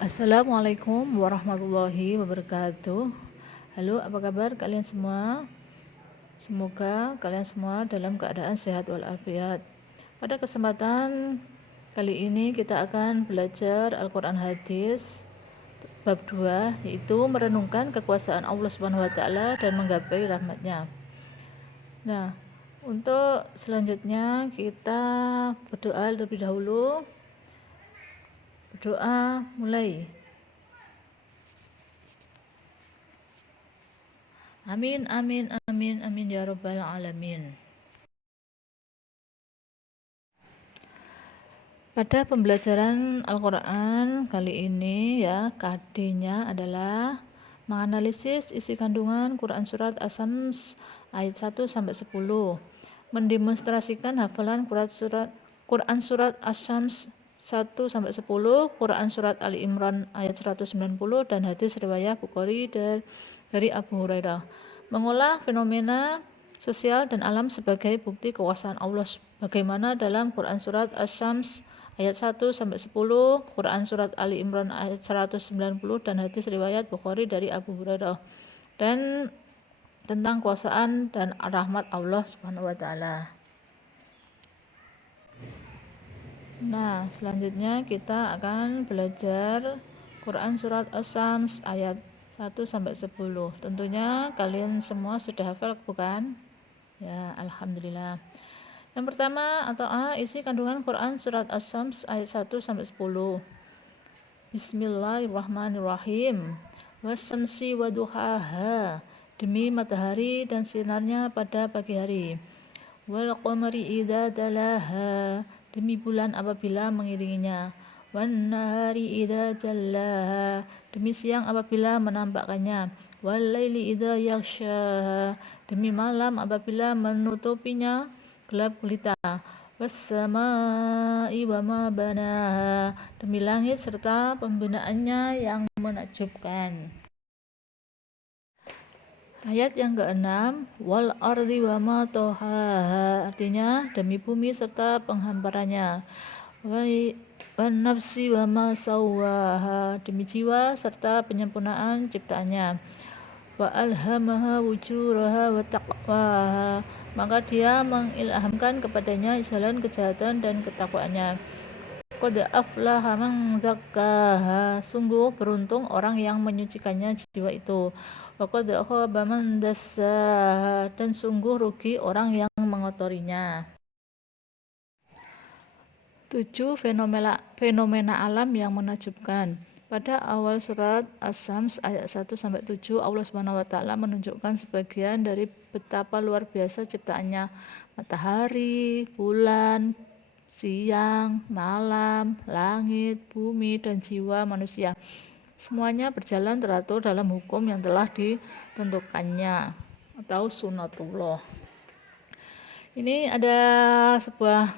Assalamualaikum warahmatullahi wabarakatuh. Halo, apa kabar kalian semua? Semoga kalian semua dalam keadaan sehat walafiat. Pada kesempatan kali ini kita akan belajar Al-Quran Hadis bab 2, yaitu merenungkan kekuasaan Allah Subhanahu wa taala dan menggapai rahmatnya. Nah, untuk selanjutnya kita berdoa terlebih dahulu. Berdoa mulai. Amin, amin, amin, amin ya rabbal alamin. Pada pembelajaran Al-Quran kali ini ya, KD-nya adalah menganalisis isi kandungan Quran Surat As-Sams ayat 1 sampai 10, mendemonstrasikan hafalan Quran Surat As-Sams 1 sampai 10, Quran Surat Ali Imran ayat 190 dan hadis riwayat Bukhari dari Abu Hurairah, mengolah fenomena sosial dan alam sebagai bukti kekuasaan Allah bagaimana dalam Quran Surat As-Sams ayat 1 sampai 10, Quran Surat Ali Imran ayat 190 dan hadis riwayat Bukhari dari Abu Hurairah, dan tentang kuasaan dan rahmat Allah Subhanahu wa taala. Nah, selanjutnya kita akan belajar Quran Surat As-Sams ayat 1 sampai 10. Tentunya kalian semua sudah hafal bukan? Ya, alhamdulillah. Yang pertama atau A, isi kandungan Quran Surat As-Sams ayat 1 sampai 10. Bismillahirrahmanirrahim. Wasamsi waduhaha, demi matahari dan sinarnya pada pagi hari. Wal qamari idza talaha, demi bulan apabila mengiringinya. Wan nahari idza jallaha, demi siang apabila menampakkannya. Wal laili idza yaghshaha, demi malam apabila menutupinya gelap gulita. Wassama'i wa ma banaha, demi langit serta pembinaannya yang menakjubkan. Ayat yang ke-6, wal ardi wa ma tohaha, artinya demi bumi serta penghamparannya. Wan nafsi wa ma sawwaha, demi jiwa serta penyempurnaan ciptaannya. Wa alhamaha wujuraha wa taqwaha, maka dia mengilhamkan kepadanya jalan kejahatan dan ketakwaannya. Qad aflaha man zakkaha, sungguh beruntung orang yang menyucikannya jiwa itu. Wa qad khaba man dassaha, dan sungguh rugi orang yang mengotorinya. 7. Fenomena alam yang menakjubkan. Pada awal surat As-Sams ayat 1 sampai 7, Allah Subhanahu wa taala menunjukkan sebagian dari betapa luar biasa ciptaannya. Matahari, bulan, siang, malam, langit, bumi, dan jiwa manusia. Semuanya berjalan teratur dalam hukum yang telah ditentukannya atau sunatullah. Ini ada sebuah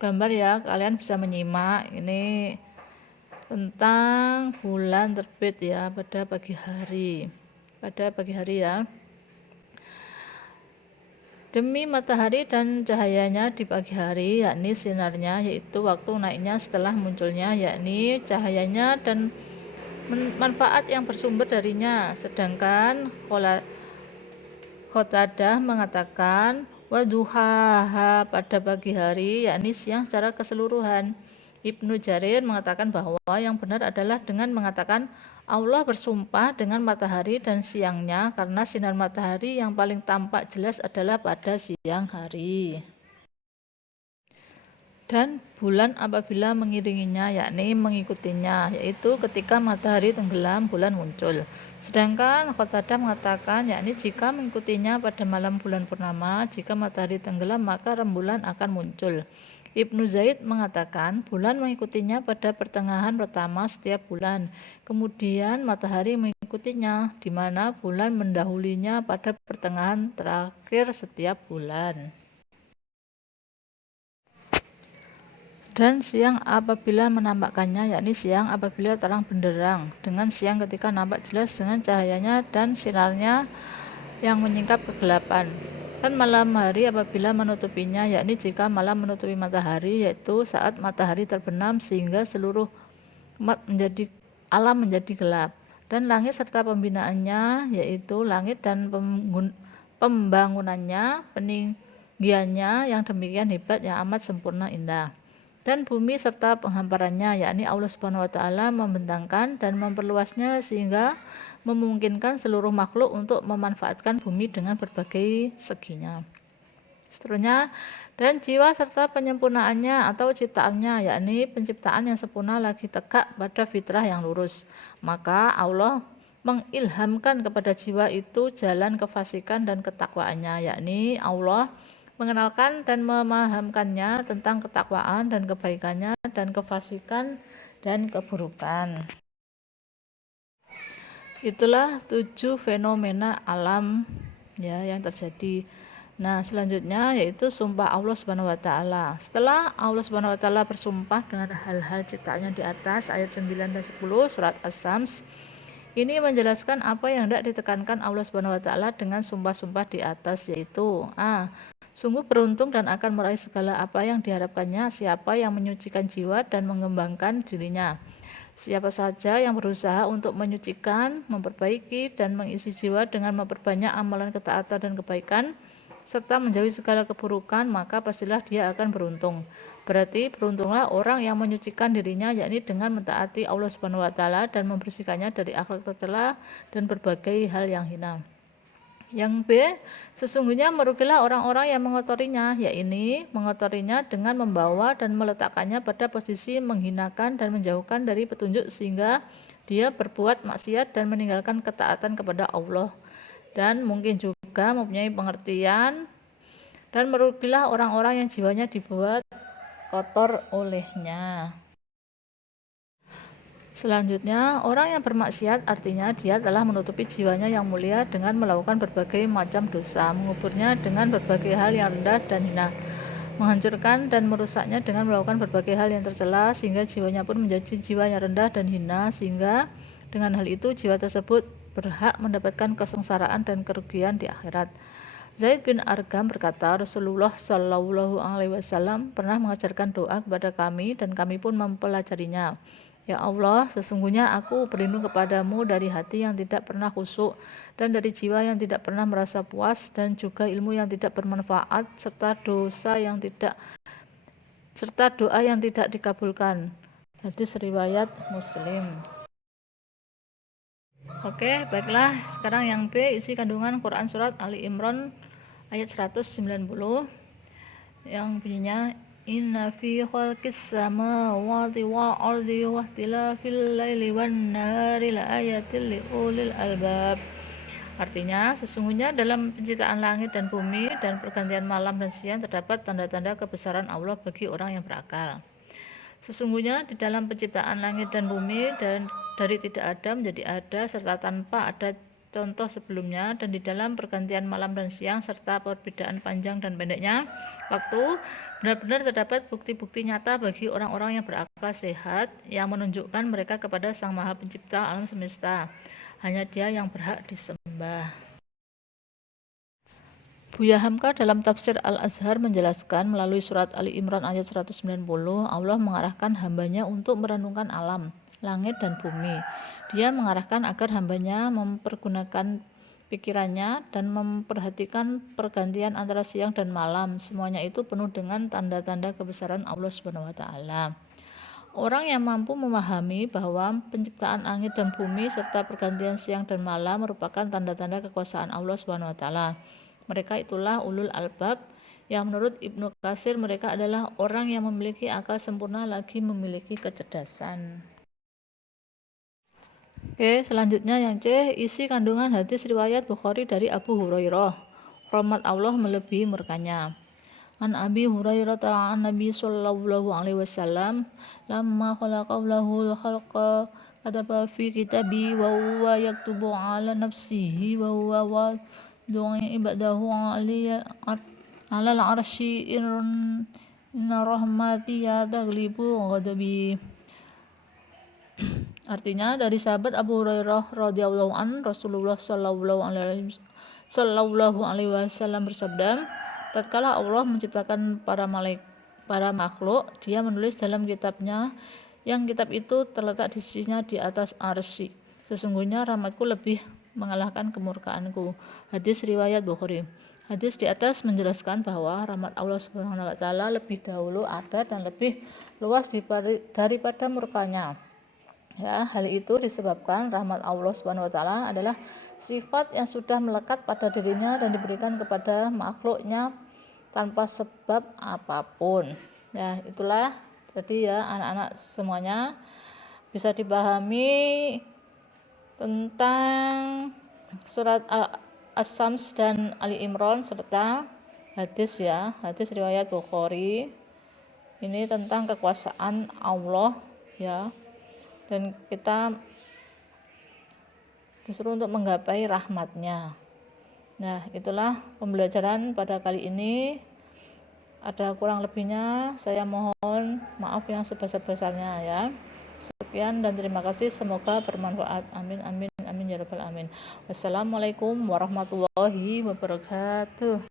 gambar ya, kalian bisa menyimak. Ini tentang bulan terbit ya pada pagi hari. Ya. Demi matahari dan cahayanya di pagi hari, yakni sinarnya, yaitu waktu naiknya setelah munculnya, yakni cahayanya dan manfaat yang bersumber darinya. Sedangkan Qatadah mengatakan waduhaha, pada pagi hari, yakni siang secara keseluruhan. Ibnu Jarir mengatakan bahwa yang benar adalah dengan mengatakan Allah bersumpah dengan matahari dan siangnya, karena sinar matahari yang paling tampak jelas adalah pada siang hari. Dan bulan apabila mengiringinya, yakni mengikutinya, yaitu ketika matahari tenggelam, bulan muncul. Sedangkan Qatadah mengatakan, yakni jika mengikutinya pada malam bulan purnama, jika matahari tenggelam maka rembulan akan muncul. Ibnu Zaid mengatakan bulan mengikutinya pada pertengahan pertama setiap bulan, kemudian matahari mengikutinya, di mana bulan mendahulinya pada pertengahan terakhir setiap bulan. Dan siang apabila menampakkannya, yakni siang apabila terang benderang, dengan siang ketika nampak jelas dengan cahayanya dan sinarnya yang menyingkap kegelapan. Dan malam hari apabila menutupinya, yakni jika malam menutupi matahari, yaitu saat matahari terbenam sehingga seluruh umat menjadi alam menjadi gelap, dan langit serta pembinaannya, yaitu langit dan pembangunannya, peninggiannya yang demikian hebat, yang amat sempurna indah, dan bumi serta penghamparannya, yakni Allah Subhanahu wa taala membentangkan dan memperluasnya sehingga memungkinkan seluruh makhluk untuk memanfaatkan bumi dengan berbagai seginya. Seterusnya, dan jiwa serta penyempurnaannya atau ciptaannya, yakni penciptaan yang sempurna lagi tegak pada fitrah yang lurus. Maka Allah mengilhamkan kepada jiwa itu jalan kefasikan dan ketakwaannya, yakni Allah mengenalkan dan memahamkannya tentang ketakwaan dan kebaikannya dan kefasikan dan keburukan. Itulah 7 fenomena alam ya yang terjadi. Nah, selanjutnya yaitu sumpah Allah Subhanahu wa taala. Setelah Allah Subhanahu wa taala bersumpah dengan hal-hal ciptaannya di atas ayat 9 dan 10 surat As-Sams, ini menjelaskan apa yang hendak ditekankan Allah Subhanahu wa taala dengan sumpah-sumpah di atas, yaitu sungguh beruntung dan akan meraih segala apa yang diharapkannya siapa yang menyucikan jiwa dan mengembangkan dirinya. Siapa saja yang berusaha untuk menyucikan, memperbaiki, dan mengisi jiwa dengan memperbanyak amalan ketaatan dan kebaikan, serta menjauhi segala keburukan, maka pastilah dia akan beruntung. Berarti beruntunglah orang yang menyucikan dirinya, yakni dengan mentaati Allah Subhanahu wa taala dan membersihkannya dari akhlak tercela dan berbagai hal yang hina. Yang B, sesungguhnya merugilah orang-orang yang mengotorinya, yakni mengotorinya dengan membawa dan meletakkannya pada posisi menghinakan dan menjauhkan dari petunjuk sehingga dia berbuat maksiat dan meninggalkan ketaatan kepada Allah, dan mungkin juga mempunyai pengertian, dan merugilah orang-orang yang jiwanya dibuat kotor olehnya. Selanjutnya, orang yang bermaksiat artinya dia telah menutupi jiwanya yang mulia dengan melakukan berbagai macam dosa, menguburnya dengan berbagai hal yang rendah dan hina, menghancurkan dan merusaknya dengan melakukan berbagai hal yang tercela, sehingga jiwanya pun menjadi jiwa yang rendah dan hina, sehingga dengan hal itu jiwa tersebut berhak mendapatkan kesengsaraan dan kerugian di akhirat. Zaid bin Arqam berkata, Rasulullah Shallallahu Alaihi Wasallam pernah mengajarkan doa kepada kami dan kami pun mempelajarinya. Ya Allah, sesungguhnya aku berlindung kepadamu dari hati yang tidak pernah khusyuk dan dari jiwa yang tidak pernah merasa puas dan juga ilmu yang tidak bermanfaat serta doa yang tidak dikabulkan. Hadis riwayat Muslim. Oke, baiklah. Sekarang yang B, isi kandungan Quran Surat Ali Imran ayat 190 yang bunyinya Inna fi khalqis samawati wal ardi wa ikhtilafil laili wan nahari laayatil liulil albab. Artinya, sesungguhnya dalam penciptaan langit dan bumi dan pergantian malam dan siang terdapat tanda-tanda kebesaran Allah bagi orang yang berakal. Sesungguhnya di dalam penciptaan langit dan bumi dari tidak ada menjadi ada serta tanpa ada contoh sebelumnya, dan di dalam pergantian malam dan siang serta perbedaan panjang dan pendeknya waktu, benar-benar terdapat bukti-bukti nyata bagi orang-orang yang berakal sehat yang menunjukkan mereka kepada Sang Maha Pencipta alam semesta. Hanya Dia yang berhak disembah. Buya Hamka dalam tafsir Al-Azhar menjelaskan melalui surat Ali Imran ayat 190, Allah mengarahkan hambanya untuk merenungkan alam, langit dan bumi. Dia mengarahkan agar hambanya mempergunakan pikirannya dan memperhatikan pergantian antara siang dan malam. Semuanya itu penuh dengan tanda-tanda kebesaran Allah Subhanahu wa taala. Orang yang mampu memahami bahwa penciptaan langit dan bumi serta pergantian siang dan malam merupakan tanda-tanda kekuasaan Allah Subhanahu wa taala. Mereka itulah ulul albab, yang menurut Ibnu Katsir mereka adalah orang yang memiliki akal sempurna lagi memiliki kecerdasan. Oke, selanjutnya yang C, isi kandungan hadis riwayat Bukhari dari Abu Hurairah, rahmat Allah melebihi murkanya. An Abi Hurairah an Nabi sallallahu alaihi wasallam lamma khalaqallahu al-khalqa kataba fi kitabi wa huwa yaktubu ala nafsihi wa huwa wadu'i ibadahu ala al-arsyi inna rahmati ya taglibu ghadabi. Artinya, dari sahabat Abu Hurairah radhiyallahu an, Rasulullah sallallahu alaihi wasallam bersabda, tatkala Allah menciptakan para makhluk, Dia menulis dalam kitabnya yang kitab itu terletak di sisinya di atas arsy. Sesungguhnya rahmatku lebih mengalahkan kemurkaanku. Hadis riwayat Bukhari. Hadis di atas menjelaskan bahwa rahmat Allah Subhanahu wa taala lebih dahulu ada dan lebih luas daripada murkanya. Ya, hal itu disebabkan rahmat Allah Subhanahu wa taala adalah sifat yang sudah melekat pada dirinya dan diberikan kepada makhluknya tanpa sebab apapun. Ya, itulah tadi ya anak-anak semuanya bisa dipahami tentang surat As-Sams dan Ali Imran serta hadis ya, hadis riwayat Bukhari. Ini tentang kekuasaan Allah ya. Dan kita disuruh untuk menggapai rahmatnya. Nah, itulah pembelajaran pada kali ini. Ada kurang lebihnya, saya mohon maaf yang sebesar-besarnya ya. Sekian dan terima kasih, semoga bermanfaat. Amin amin amin ya rabbal alamin. Wassalamualaikum warahmatullahi wabarakatuh.